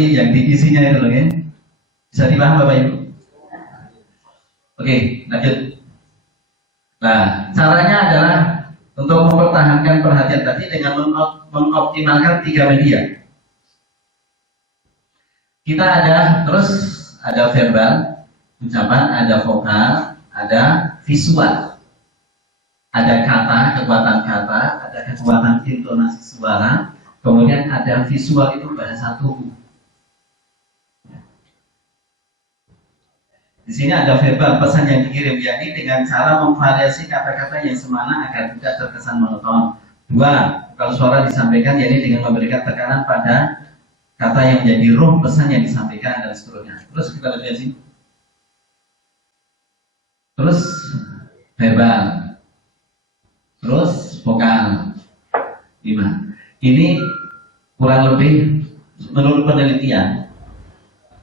seperti yang di isinya itu loh ya. Bisa dipaham Bapak Ibu? Oke, lanjut. Nah, caranya adalah untuk mempertahankan perhatian tadi dengan mengoptimalkan 3 media. Kita ada verbal, ucapan, ada vokal, ada visual. Ada kata, kekuatan kata, ada kekuatan intonasi suara, kemudian ada visual itu bahasa tubuh. Di sini ada verbal, pesan yang dikirim, yakni dengan cara memvariasi kata-kata yang semana agar tidak terkesan monoton. 2. Kalau suara disampaikan, yakni dengan memberikan tekanan pada kata yang menjadi ruh pesan yang disampaikan dan seterusnya. Terus kita lihat sini. Terus verbal, terus vokal. 5. Ini kurang lebih menurut penelitian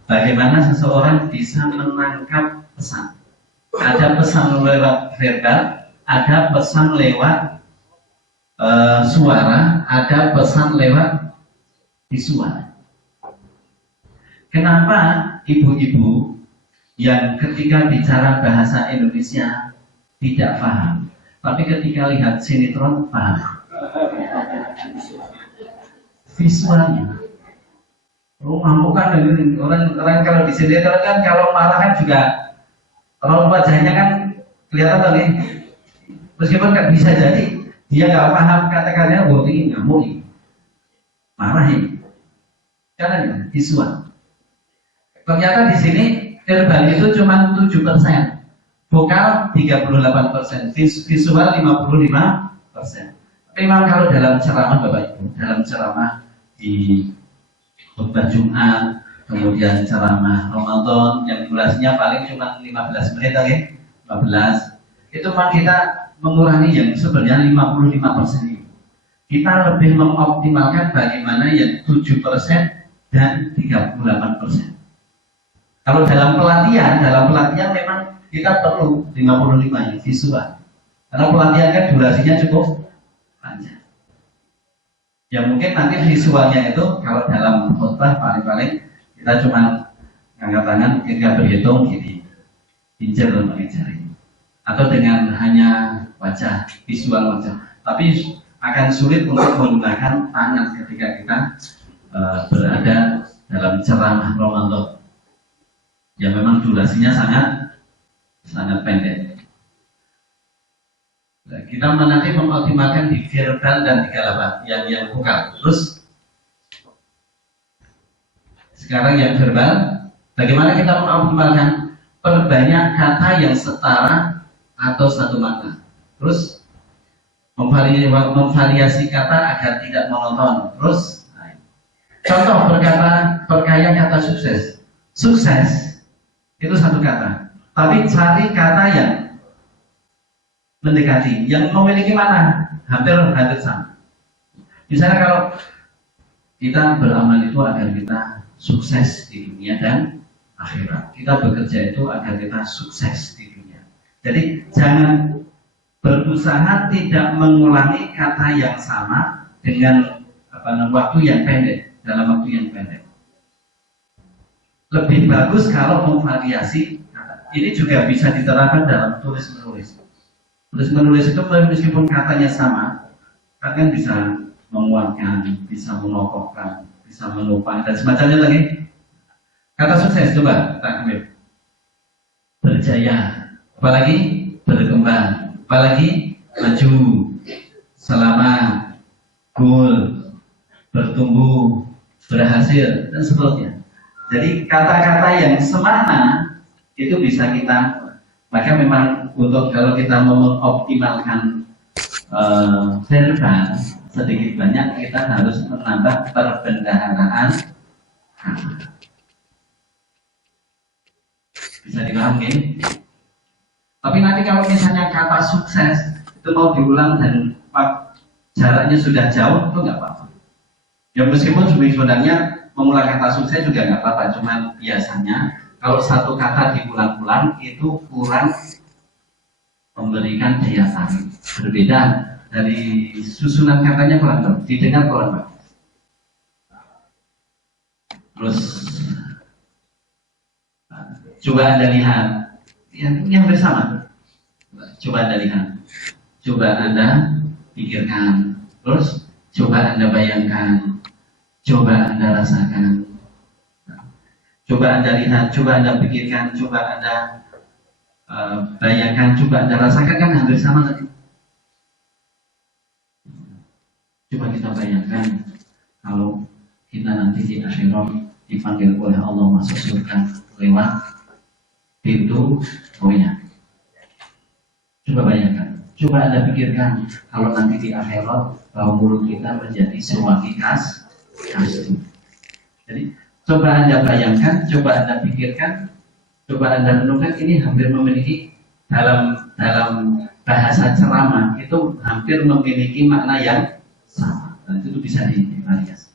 bagaimana seseorang bisa menangkap pesan. Ada pesan lewat verbal, ada pesan lewat suara, ada pesan lewat visual. Kenapa ibu-ibu yang ketika bicara bahasa Indonesia tidak paham, tapi ketika lihat sinetron paham? Visualnya. Oh, mampu kan orang kalau di sinetron kan kalau marah kan juga raut wajahnya kan kelihatan tuh nih. Meskipun nggak bisa jadi dia nggak paham kata-katanya, oh ini ngamuk nih, marah ini. Karena visual. Ternyata di sini verbal itu cuma 7%, vokal 38%, visual 55%. Memang kalau dalam ceramah Bapak Ibu, dalam ceramah di khutbah Jumat, kemudian ceramah Ramadan yang durasinya paling cuma 15 menit oke? 15. Itu memang kita mengurangi yang sebenarnya 55% ini. Kita lebih mengoptimalkan bagaimana yang 7% dan 38%. Kalau dalam pelatihan memang kita perlu 55 yang visual. Karena pelatihan kan durasinya cukup panjang. Ya mungkin nanti visualnya itu kalau dalam khutbah paling-paling kita cuma angkat tangan ketika berhitung gini, pincir dan pakai jari, atau dengan hanya wajah, visual wajah. Tapi akan sulit untuk menggunakan tangan ketika kita berada dalam ceramah Ramadan yang memang durasinya sangat pendek. Nah, kita nanti mengoptimalkan di verbal dan di kalabat yang vokal. Terus sekarang yang verbal, bagaimana kita mengoptimalkan perbanyak kata yang setara atau satu makna. Terus memvariasi kata agar tidak monoton. Terus contoh perkaya kata sukses. Sukses itu satu kata, tapi cari kata yang mendekati, yang memiliki mana hampir sama. Misalnya kalau kita beramal itu agar kita sukses di dunia dan akhirat, kita bekerja itu agar kita sukses di dunia. Jadi jangan berusaha tidak mengulangi kata yang sama dengan waktu yang pendek, dalam waktu yang pendek. Lebih bagus kalau memvariasi kata. Ini juga bisa diterapkan dalam tulis-menulis. Tulis-menulis itu meskipun katanya sama, kan bisa menguatkan, bisa menokokkan, bisa menumpang dan semacamnya lagi. Kata sukses coba kita ambil. Berjaya, apalagi berkembang, apalagi maju, selamat, cool, bertumbuh, berhasil dan seterusnya. Jadi kata-kata yang semana itu bisa kita, maka memang untuk kalau kita mau mengoptimalkan verbal sedikit banyak kita harus menambah perbendaharaan kata. Bisa dipahami? Tapi nanti kalau misalnya kata sukses itu mau diulang dan jaraknya sudah jauh itu nggak apa-apa. Ya meskipun sebenarnya mengulang kata sukses juga nggak apa-apa, cuma biasanya kalau satu kata diulang-ulang itu kurang memberikan daya tarik, berbeda dari susunan katanya kurang didengar kurang bagus. Terus coba Anda lihat yang bersama. Coba Anda lihat. Coba Anda pikirkan. Terus coba Anda bayangkan. Coba Anda rasakan. Coba Anda lihat, coba Anda pikirkan, coba Anda bayangkan, coba Anda rasakan, kan hampir sama tadi. Coba kita bayangkan kalau kita nanti di akhirat dipanggil oleh Allah masuk surga lewat pintu rohnya. Coba bayangkan, coba Anda pikirkan kalau nanti di akhirat bahwa mulut kita menjadi sewangi kasturi. Jadi coba Anda bayangkan, coba Anda pikirkan, coba Anda renungkan, ini hampir memiliki dalam bahasa ceramah itu hampir memiliki makna yang sama, dan itu bisa divariasi.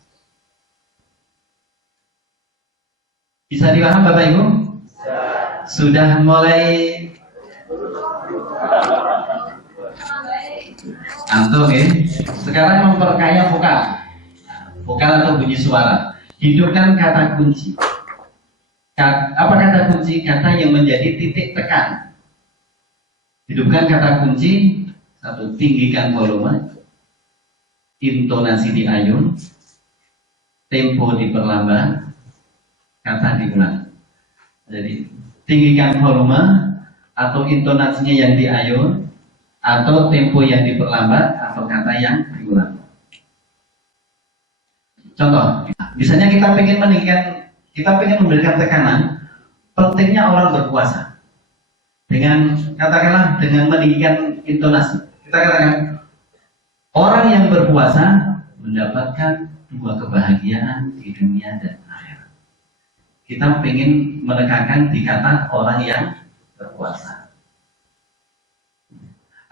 Bisa dipaham Bapak Ibu? Sudah mulai antum ya? Sekarang memperkaya vokal atau bunyi suara. Hidupkan kata kunci. Apa kata kunci? Kata yang menjadi titik tekan. Hidupkan kata kunci. Satu, tinggikan volume, intonasi diayun, tempo diperlambat, kata diulang. Jadi tinggikan volume atau intonasinya yang diayun, atau tempo yang diperlambat, atau kata yang diulang. Contoh, misalnya kita pengen memberikan tekanan pentingnya orang berpuasa dengan katakanlah dengan meninggikan intonasi. Kita katakan orang yang berpuasa mendapatkan 2 kebahagiaan di dunia dan akhirat. Kita pengen menekankan di kata orang yang berpuasa.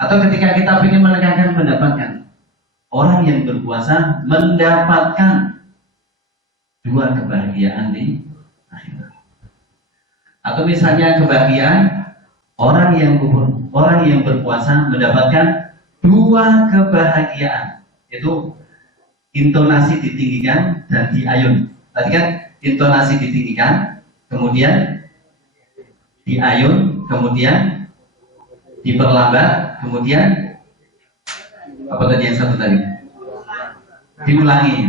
Atau ketika kita ingin menekankan mendapatkan orang yang berpuasa mendapatkan 2 kebahagiaan di akhirat. Atau misalnya kebahagiaan orang yang berpuasa mendapatkan 2 kebahagiaan, yaitu intonasi ditinggikan dan diayun. Tadi kan intonasi ditinggikan, kemudian diayun, kemudian diperlambat, kemudian apa tadi yang satu tadi? Diulangi.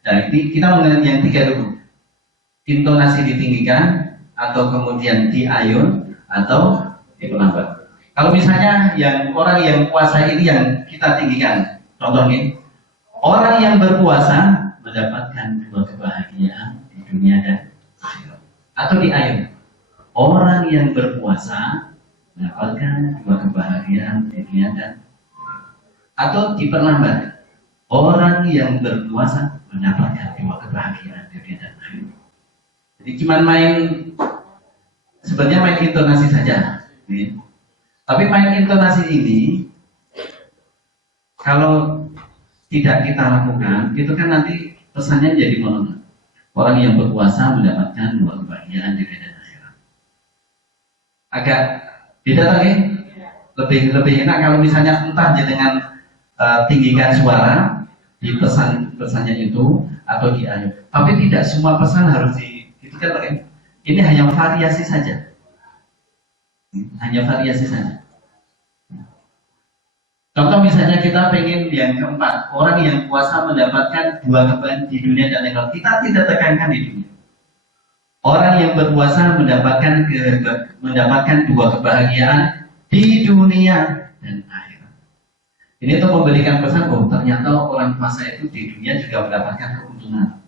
Nah, ini kita mengenai yang 3 dulu. Intonasi ditinggikan, atau kemudian diayun, atau diperlambat. Kalau misalnya yang orang yang puasa ini yang kita tinggikan, contohnya orang yang berpuasa mendapatkan 2 kebahagiaan di dunia dan akhirat. Atau diayun, orang yang berpuasa mendapatkan 2 kebahagiaan di dunia dan akhirat. Atau diperlambat, orang yang berpuasa mendapatkan 2 kebahagiaan di dunia dan akhirat. Jadi cuma sebenarnya main intonasi saja. Tapi main intonasi ini kalau tidak kita lakukan, itu kan nanti pesannya jadi monoton. Orang yang berpuasa mendapatkan 2 kebahagiaan di dunia dan akhirat. Agak beda lagi. Lebih enak kalau misalnya entah dengan tinggikan suara di pesannya itu atau di ayat. Tapi tidak semua pesan harus itu kan lagi. Ini hanya variasi saja. Contoh misalnya kita pengen yang keempat, orang yang puasa mendapatkan 2 kebahagiaan di dunia dan akhirat. Kita tidak tekankan di dunia. Orang yang berpuasa mendapatkan 2 kebahagiaan di dunia dan akhirat. Ini untuk memberikan pesan, ternyata orang puasa itu di dunia juga mendapatkan keuntungan.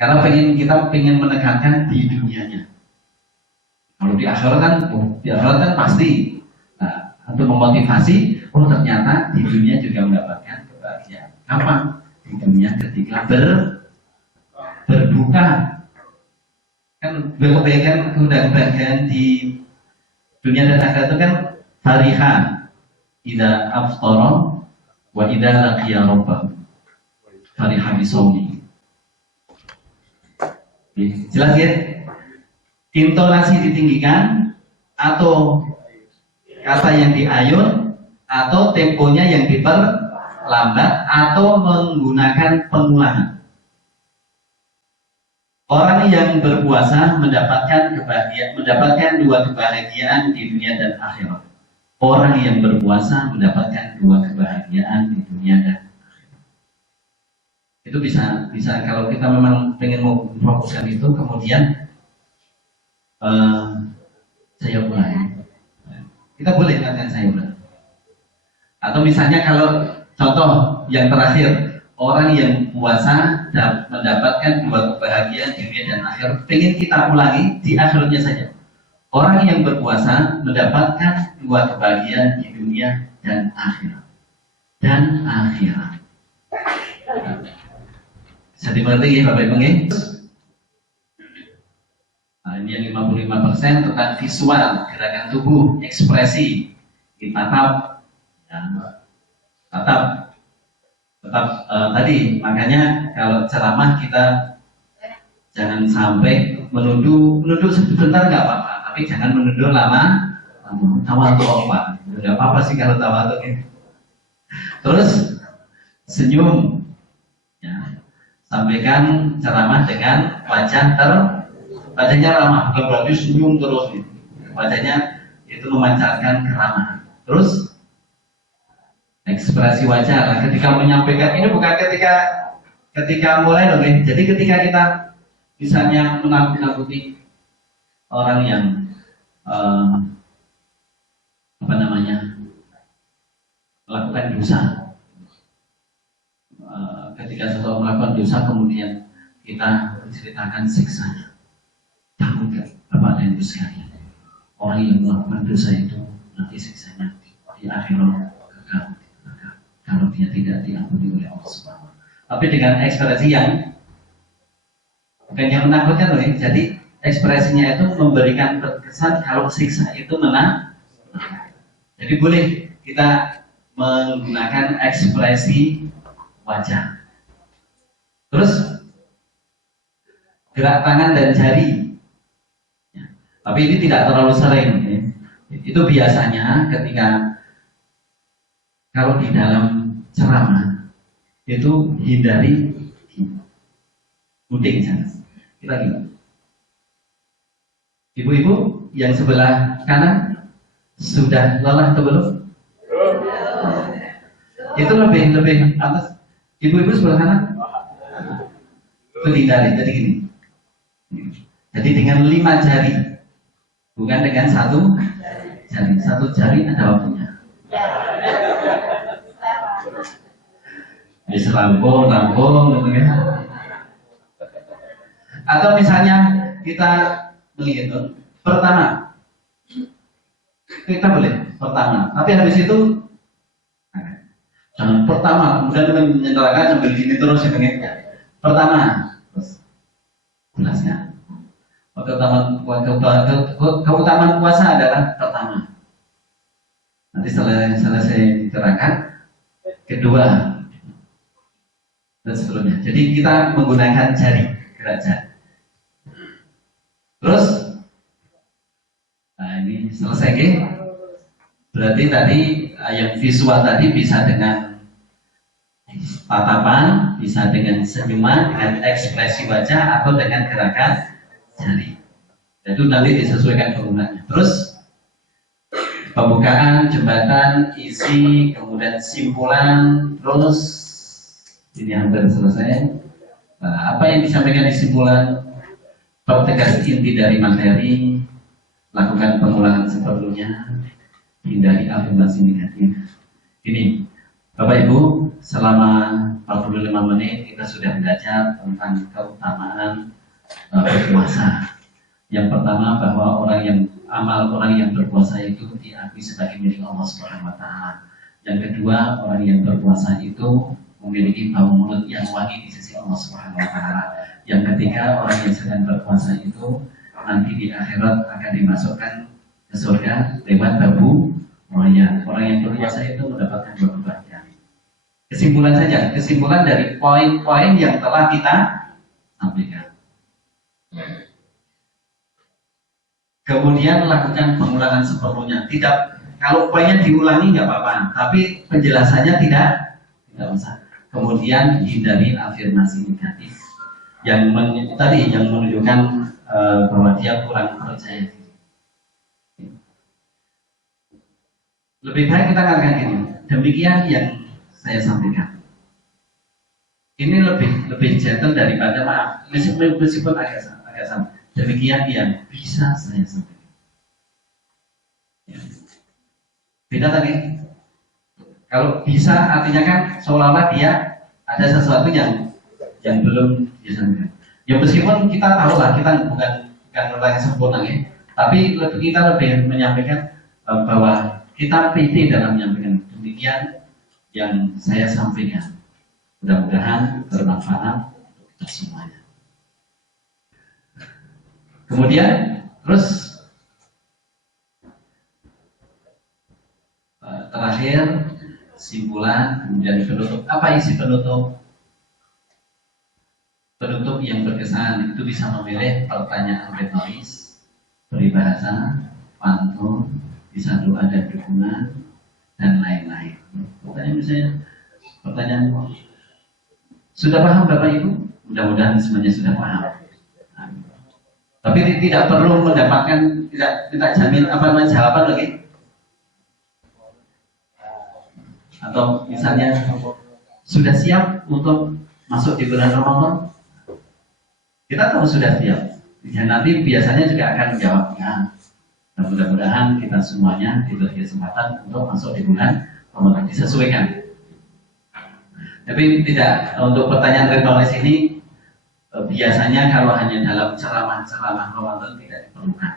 Karena kita pengen menekankan di dunianya. Kalau di akhirat kan pasti. Nah, untuk memotivasi, ternyata di dunia juga mendapatkan kebahagiaan. Kapan? Di dunia ketika berbuka. Kan kebahagiaan di dunia dan akhirat itu kan farihan idza aftara wa idza laqiya rabbah. Farihan bisawmi. Jelas ya? Intonasi ditinggikan, atau kata yang diayun, atau temponya yang diperlambat, atau menggunakan pengulangan. Orang yang berpuasa mendapatkan dua kebahagiaan di dunia dan akhirat. Orang yang berpuasa mendapatkan dua kebahagiaan di dunia dan akhirat. Itu bisa kalau kita memang pengen memfokuskan itu, kemudian saya ulangi. Kita boleh katakan saya ulangi. Atau misalnya kalau contoh yang terakhir, orang yang puasa dan mendapatkan dua kebahagiaan di dunia dan akhirat, pengen kita ulangi di akhiratnya saja. Orang yang berpuasa mendapatkan dua kebahagiaan di dunia dan akhirat. Dan akhirat. Bisa dimengerti ya Bapak Ibu? Nah, ini yang 55% tentang visual, gerakan tubuh, ekspresi, tatap, ya, tetap tadi, makanya kalau ceramah kita jangan sampai menuduh sebentar nggak apa-apa, tapi jangan menuduh lama. Tawadhu apa? Nggak apa-apa sih kalau tawadhu gitu. Terus senyum, ya. Sampaikan ceramah dengan wajahnya ramah, bukan berarti senyum terus gitu. Wajahnya itu memancarkan keramahan. Terus ekspresi wajah lah ketika menyampaikan ini, bukan ketika mulai loh. Jadi ketika kita misalnya menakut-nakuti orang yang melakukan dosa, ketika seseorang melakukan dosa kemudian kita menceritakan siksanya, takut gak Bapak dan Ibu sekalian, orang yang melakukan dosa itu nanti siksanya di akhirat kekal kalau dia tidak diampuni oleh Allah Subhanahu. Tapi dengan ekspresi yang bukan yang menakutkan loh, jadi ekspresinya itu memberikan kesan kalau siksa itu menang. Jadi boleh kita menggunakan ekspresi wajah. Terus gerak tangan dan jari. Ya. Tapi ini tidak terlalu sering. Ya. Itu biasanya ketika kalau di dalam ceramah itu hindari puding jangan. Kita gini. Ibu-ibu yang sebelah kanan sudah lelah atau belum? Itu lebih atas. Ibu-ibu sebelah kanan itu hindari. Jadi gini. Jadi dengan 5 jari, bukan dengan 1 jari. 1 jari ada waktunya. Bisa rampung gitu ya. Atau misalnya kita menghitung pertama, kita boleh pertama, tapi habis itu jangan pertama kemudian menyederhanakan sambil gini terus ya. Pertama, terus jelasnya. Keutamaan puasa adalah pertama. Nanti selesai terangkan kedua dan seterusnya. Jadi kita menggunakan jari, gerak jari. Terus, nah ini selesai ya. Berarti tadi yang visual tadi bisa dengan tatapan, bisa dengan senyuman, dengan ekspresi wajah, atau dengan gerakan jari. Itu nanti disesuaikan penggunanya. Terus pembukaan, jembatan, isi, kemudian simpulan, terus ini hampir selesai. Nah, apa yang disampaikan di simpulan? Pertegas inti dari materi, lakukan pengulangan seperlunya, hindari afirmasi negatif. Ini, Bapak Ibu, selama 45 menit kita sudah belajar tentang keutamaan berpuasa. Yang pertama, bahwa orang yang berpuasa itu diakui sebagai milik Allah Subhanahu wa taala. Yang kedua, orang yang berpuasa itu memiliki bau mulut yang wangi di sisi Allah Subhanahu wa taala. Yang ketiga, orang yang sedang berpuasa itu nanti di akhirat akan dimasukkan ke surga lewat bau mulia. Orang yang berpuasa itu mendapatkan dua kebahagiaan. Kesimpulan dari poin-poin yang telah kita sampaikan. Kemudian lakukan pengulangan seperlunya. Tidak, kalau poinnya diulangi nggak apa-apa, tapi penjelasannya tidak usah. Kemudian hindari afirmasi negatif. tadi yang menunjukkan bahwa dia kurang percaya diri. Lebih baik kita katakan gini, demikian yang saya sampaikan. Ini lebih gentle daripada maaf, meskipun agak sama. Demikian yang bisa saya sampaikan. Beda tadi. Kalau bisa artinya kan seolah-olah dia ada sesuatu yang belum disampaikan. Ya meskipun kita tahu lah kita bukan orang yang sempurna ya, tapi kita lebih menyampaikan bahwa kita pede dalam menyampaikan. Demikian yang saya sampaikan. Mudah-mudahan bermanfaat untuk kita semuanya. Kemudian terus terakhir simpulan, kemudian penutup. Apa isi penutup? Penutup yang berkesan itu bisa memilih pertanyaan retoris, peribahasa, pantun, bisa doa dan dukungan, dan lain-lain. Pertanyaan misalnya, pertanyaan sudah paham Bapak Ibu? Mudah-mudahan semuanya sudah paham. Tapi tidak perlu mendapatkan, tidak jamin jawaban lagi. Atau misalnya sudah siap untuk masuk di bulan Ramadan? Kita tahu sudah siap. Dan nanti biasanya juga akan menjawabnya. Dan mudah-mudahan kita semuanya diberi kesempatan untuk masuk di bulan Ramadan, disesuaikan. Tapi tidak, untuk pertanyaan retoris ini biasanya kalau hanya dalam ceramah Ramadan tidak diperlukan.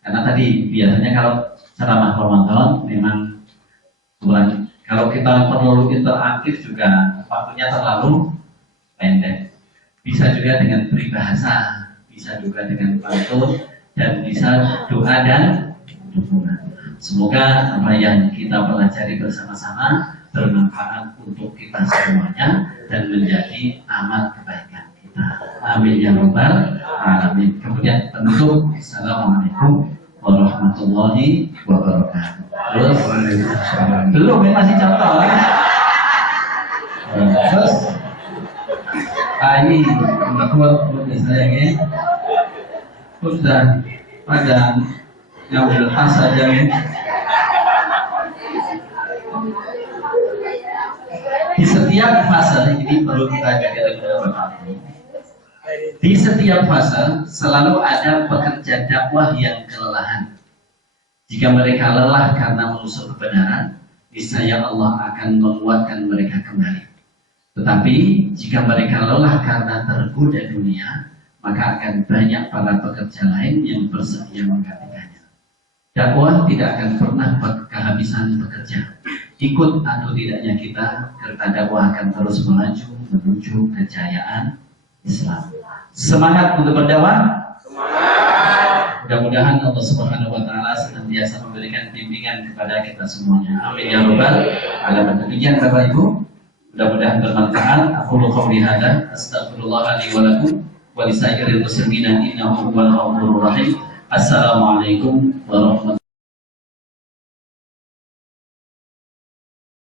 Karena tadi biasanya kalau ceramah Ramadan memang kurang. Kalau kita perlu interaktif juga waktunya terlalu pendek. Bisa juga dengan peribahasa, bisa juga dengan pantun, dan bisa doa dan dukungan. Semoga apa yang kita pelajari bersama-sama bermanfaat untuk kita semuanya dan menjadi amal kebaikan kita. Amin ya rabbal alamin. Kemudian penutup, assalamualaikum warahmatullahi wabarakatuh. Terus belum masih contoh. Terus ini buat saya ya. Sudah pada ngambil tas saja ya. Di setiap fase ini perlu kita garis bawahi. Di setiap fase selalu ada pekerja dakwah yang kelelahan. Jika mereka lelah karena mengusung kebenaran, niscaya Allah akan menguatkan mereka kembali. Tetapi jika mereka lelah karena tergoda dunia, maka akan banyak para pekerja lain yang bersedia menggantikannya. Dakwah tidak akan pernah kehabisan pekerja. Ikut atau tidaknya kita, kereta dakwah akan terus melaju menuju kejayaan Islam. Semangat untuk berdakwah. Semangat. Mudah-mudahan Allah Subhanahu wa taala senantiasa memberikan bimbingan kepada kita semuanya. Amin ya rabbal alamin. Demikian Bapak Ibu, mudah-mudahan bermanfaat. Aku qouli hadza, astaghfirullah li wa lakum wa li sairil muslimin innahu huwal ghafurur rahim. Assalamualaikum warahmatullahi wabarakatuh.